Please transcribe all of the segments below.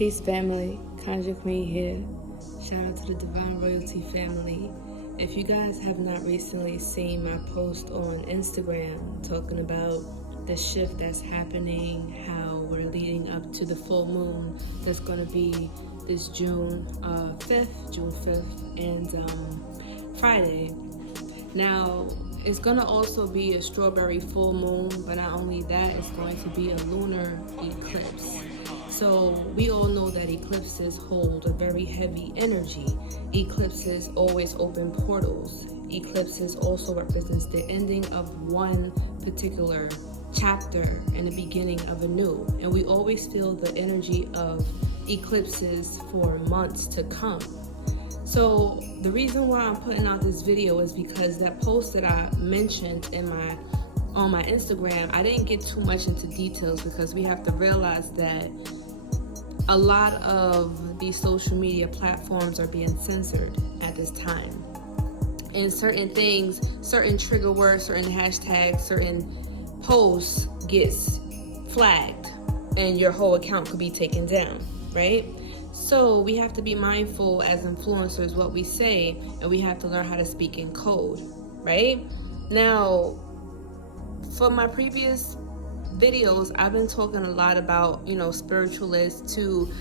Peace family, Conjure Queen here. Shout out to the Divine Royalty family. If you guys have not recently seen my post on Instagram talking about the shift that's happening, how we're leading up to the full moon that's going to be this June 5th, and Friday. Now, it's going to also be a strawberry full moon, but not only that, it's going to be a lunar eclipse. So we all know that eclipses hold a very heavy energy. Eclipses always open portals. Eclipses also represents the ending of one particular chapter and the beginning of a new. And we always feel the energy of eclipses for months to come. So the reason why I'm putting out this video is because that post that I mentioned on my Instagram, I didn't get too much into details because we have to realize that a lot of these social media platforms are being censored at this time. And certain things, certain trigger words, certain hashtags, certain posts gets flagged and your whole account could be taken down, right? So we have to be mindful as influencers what we say, and we have to learn how to speak in code, right? Now, for my previous videos, I've been talking a lot about, spiritualists to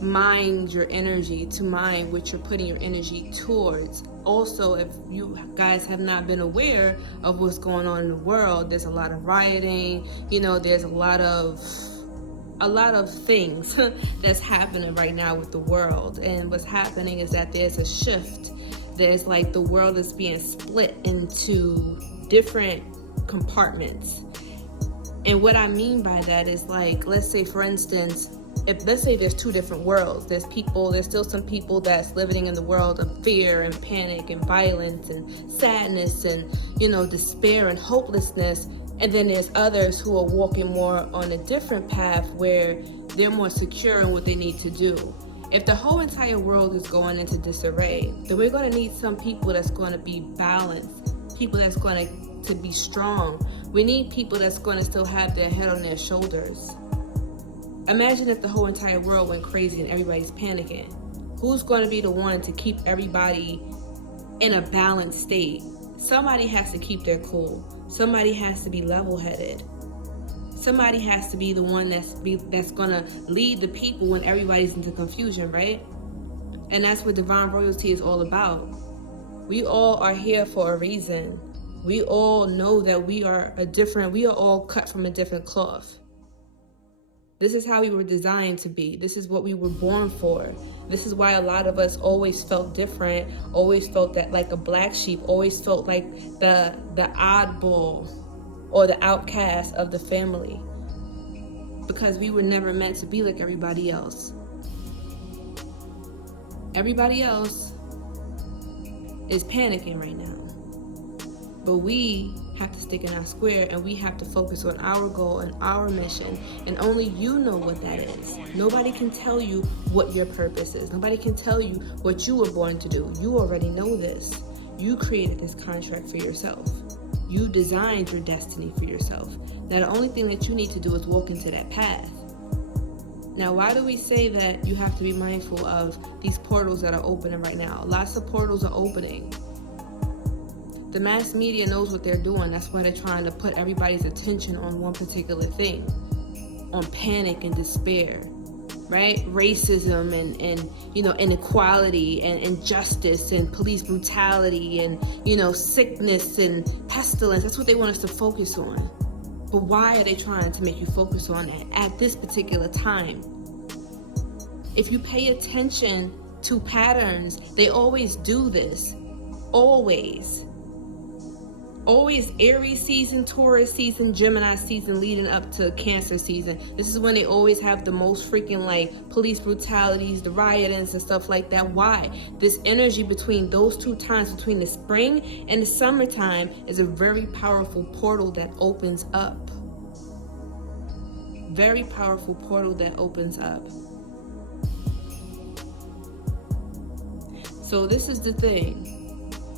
mind your energy, to mind what you're putting your energy towards. Also, if you guys have not been aware of what's going on in the world, there's a lot of rioting, there's a lot of things that's happening right now with the world. And what's happening is that there's a shift. There's like the world is being split into different compartments. And what I mean by that is, like, let's say for instance, let's say there's two different worlds. There's still some people that's living in the world of fear and panic and violence and sadness and, despair and hopelessness. And then there's others who are walking more on a different path where they're more secure in what they need to do. If the whole entire world is going into disarray, then we're going to need some people that's going to be balanced, people that's going to be strong. We need people that's going to still have their head on their shoulders. Imagine if the whole entire world went crazy and everybody's panicking. Who's going to be the one to keep everybody in a balanced state? Somebody has to keep their cool. Somebody has to be level-headed. Somebody has to be the one that's going to lead the people when everybody's into confusion, right? And that's what Divine Royalty is all about. We all are here for a reason. We all know that we are all cut from a different cloth. This is how we were designed to be. This is what we were born for. This is why a lot of us always felt different, always felt that like a black sheep, always felt like the oddball or the outcast of the family. Because we were never meant to be like everybody else. Everybody else is panicking right now. But we have to stick in our square, and we have to focus on our goal and our mission. And only you know what that is. Nobody can tell you what your purpose is. Nobody can tell you what you were born to do. You already know this. You created this contract for yourself. You designed your destiny for yourself. Now, the only thing that you need to do is walk into that path. Now, why do we say that you have to be mindful of these portals that are opening right now? Lots of portals are opening. The mass media knows what they're doing. That's why they're trying to put everybody's attention on one particular thing, on panic and despair, right? Racism and inequality and injustice and police brutality and, sickness and pestilence. That's what they want us to focus on. But why are they trying to make you focus on that at this particular time? If you pay attention to patterns, they always do this. Always Aries season, Taurus season, Gemini season leading up to Cancer season. This is when they always have the most freaking police brutalities, the riotings and stuff like that. Why? This energy between those two times, between the spring and the summertime, is a very powerful portal that opens up. Very powerful portal that opens up. So this is the thing.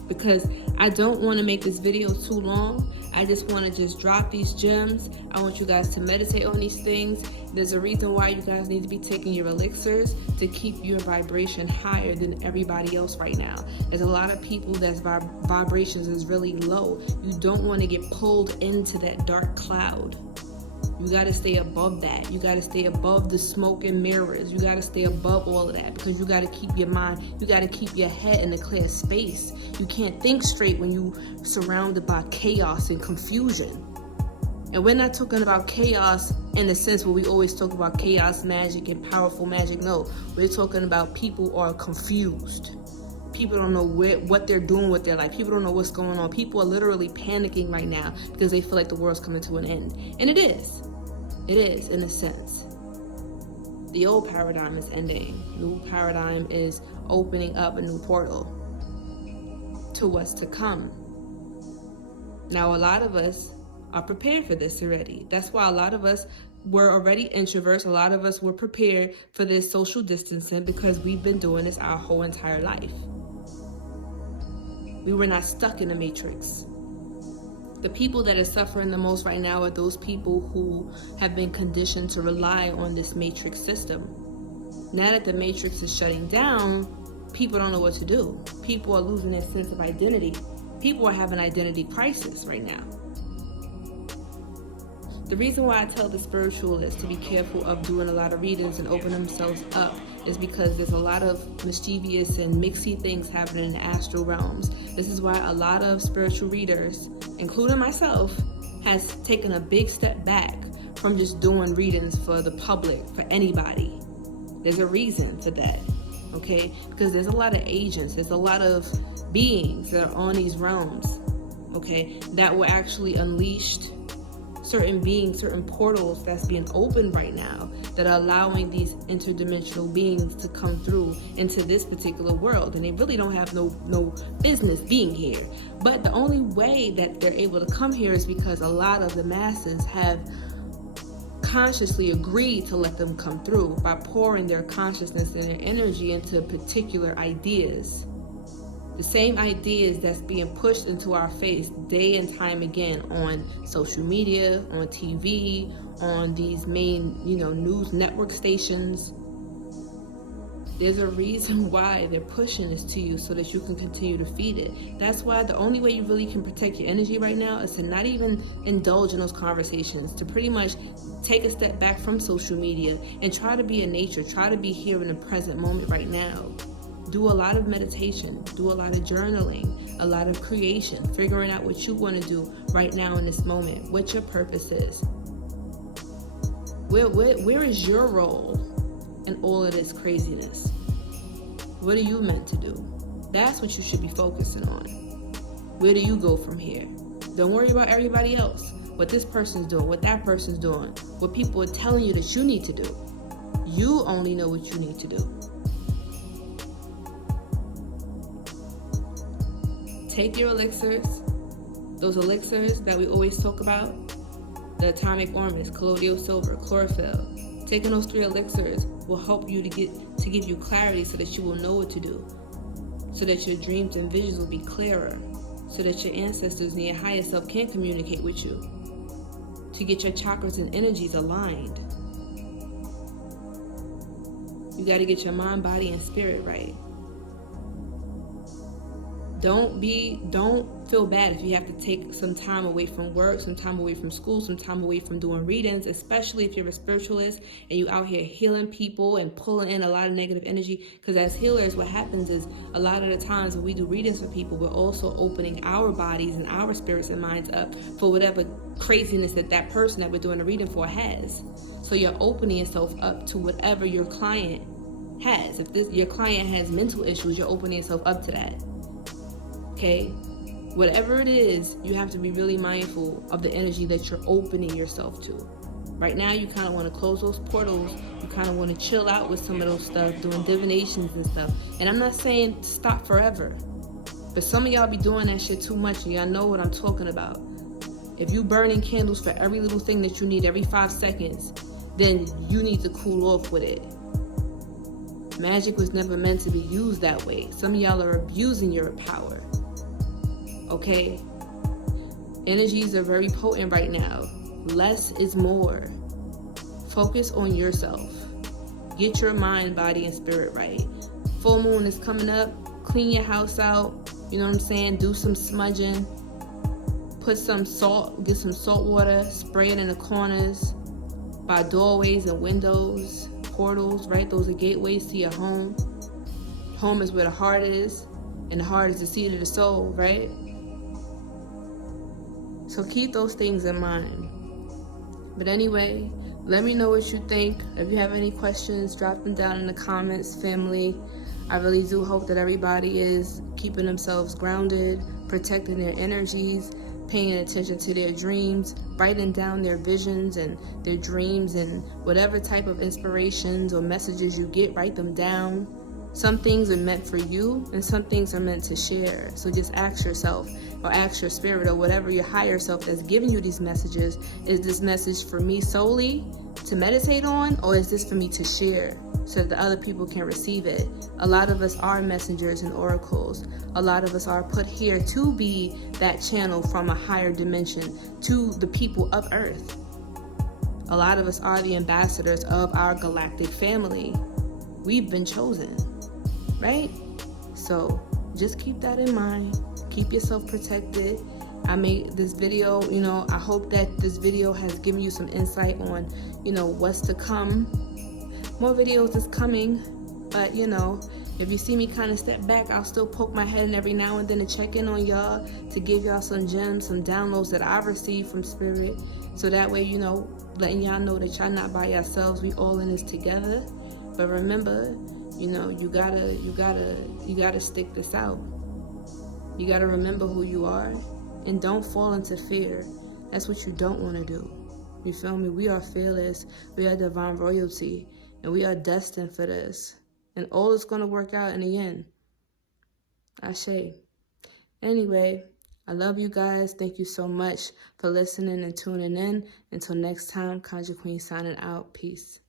Because I don't want to make this video too long. I just want to just drop these gems. I want you guys to meditate on these things. There's a reason why you guys need to be taking your elixirs to keep your vibration higher than everybody else right now. There's a lot of people that's vibrations is really low. You don't want to get pulled into that dark cloud. You got to stay above that. You got to stay above the smoke and mirrors. You got to stay above all of that, because you got to keep your mind, you got to keep your head in a clear space. You can't think straight when you surrounded by chaos and confusion. And we're not talking about chaos in the sense where we always talk about chaos magic and powerful magic. No, we're talking about people are confused. People don't know what they're doing with their life. People don't know what's going on. People are literally panicking right now because they feel like the world's coming to an end. And it is. It is, in a sense. The old paradigm is ending. New paradigm is opening up a new portal to what's to come. Now, a lot of us are prepared for this already. That's why a lot of us were already introverts. A lot of us were prepared for this social distancing because we've been doing this our whole entire life. We were not stuck in the matrix. The people that are suffering the most right now are those people who have been conditioned to rely on this matrix system. Now that the matrix is shutting down, people don't know what to do. People are losing their sense of identity. People are having identity crisis right now. The reason why I tell the spiritualists to be careful of doing a lot of readings and open themselves up is because there's a lot of mischievous and mixy things happening in the astral realms. This is why a lot of spiritual readers, including myself, has taken a big step back from just doing readings for the public, for anybody. There's a reason for that, okay? Because there's a lot of agents, there's a lot of beings that are on these realms, okay, that were actually unleashed. Certain beings, certain portals that's being opened right now that are allowing these interdimensional beings to come through into this particular world, and they really don't have no business being here. But the only way that they're able to come here is because a lot of the masses have consciously agreed to let them come through by pouring their consciousness and their energy into particular ideas. The same ideas that's being pushed into our face day and time again on social media, on TV, on these main, news network stations. There's a reason why they're pushing this to you so that you can continue to feed it. That's why the only way you really can protect your energy right now is to not even indulge in those conversations, to pretty much take a step back from social media and try to be in nature, try to be here in the present moment right now. Do a lot of meditation, do a lot of journaling, a lot of creation, figuring out what you want to do right now in this moment, what your purpose is. Where is your role in all of this craziness? What are you meant to do? That's what you should be focusing on. Where do you go from here? Don't worry about everybody else, what this person's doing, what that person's doing, what people are telling you that you need to do. You only know what you need to do. Take your elixirs, those elixirs that we always talk about, the atomic ormus, colloidal silver, chlorophyll. Taking those 3 elixirs will help you to give you clarity so that you will know what to do, so that your dreams and visions will be clearer, so that your ancestors and your higher self can communicate with you, to get your chakras and energies aligned. You got to get your mind, body, and spirit right. Don't feel bad if you have to take some time away from work, some time away from school, some time away from doing readings, especially if you're a spiritualist and you out here healing people and pulling in a lot of negative energy. Because as healers, what happens is a lot of the times when we do readings for people, we're also opening our bodies and our spirits and minds up for whatever craziness that person that we're doing a reading for has. So you're opening yourself up to whatever your client has. If your client has mental issues, you're opening yourself up to that. Okay, whatever it is, you have to be really mindful of the energy that you're opening yourself to. Right now, you kind of want to close those portals. You kind of want to chill out with some of those stuff, doing divinations and stuff. And I'm not saying stop forever, but some of y'all be doing that shit too much, and y'all know what I'm talking about. If you burning candles for every little thing that you need every 5 seconds, then you need to cool off with it. Magic was never meant to be used that way. Some of y'all are abusing your power. Okay, Energies are very potent right now. Less is more. Focus on yourself. Get your mind, body, and spirit right. Full moon is coming up. Clean your house out. You know what I'm saying? Do some smudging. Put some salt. Get some salt water. Spray it in the corners, by doorways and windows, portals, right? Those are gateways to your home. Home is where the heart is, and the heart is the seat of the soul, right? So keep those things in mind. But anyway, let me know what you think. If you have any questions, drop them down in the comments, family. I really do hope that everybody is keeping themselves grounded, protecting their energies, paying attention to their dreams, writing down their visions and their dreams, and whatever type of inspirations or messages you get, write them down. Some things are meant for you and some things are meant to share. So just ask yourself, or ask your spirit, or whatever your higher self that's giving you these messages, is this message for me solely to meditate on, or is this for me to share so that the other people can receive it? A lot of us are messengers and oracles. A lot of us are put here to be that channel from a higher dimension to the people of Earth. A lot of us are the ambassadors of our galactic family. We've been chosen, right? So just keep that in mind. Keep yourself protected. I made this video, I hope that this video has given you some insight on, what's to come. More videos is coming, but if you see me kind of step back, I'll still poke my head in every now and then to check in on y'all, to give y'all some gems, some downloads that I've received from Spirit. So that way, letting y'all know that y'all not by yourselves. We all in this together. But remember, you gotta stick this out. You gotta remember who you are, and don't fall into fear. That's what you don't want to do. You feel me? We are fearless. We are divine royalty, and we are destined for this. And all is gonna work out in the end. Ashe. Anyway, I love you guys. Thank you so much for listening and tuning in. Until next time, Conjure Queen signing out. Peace.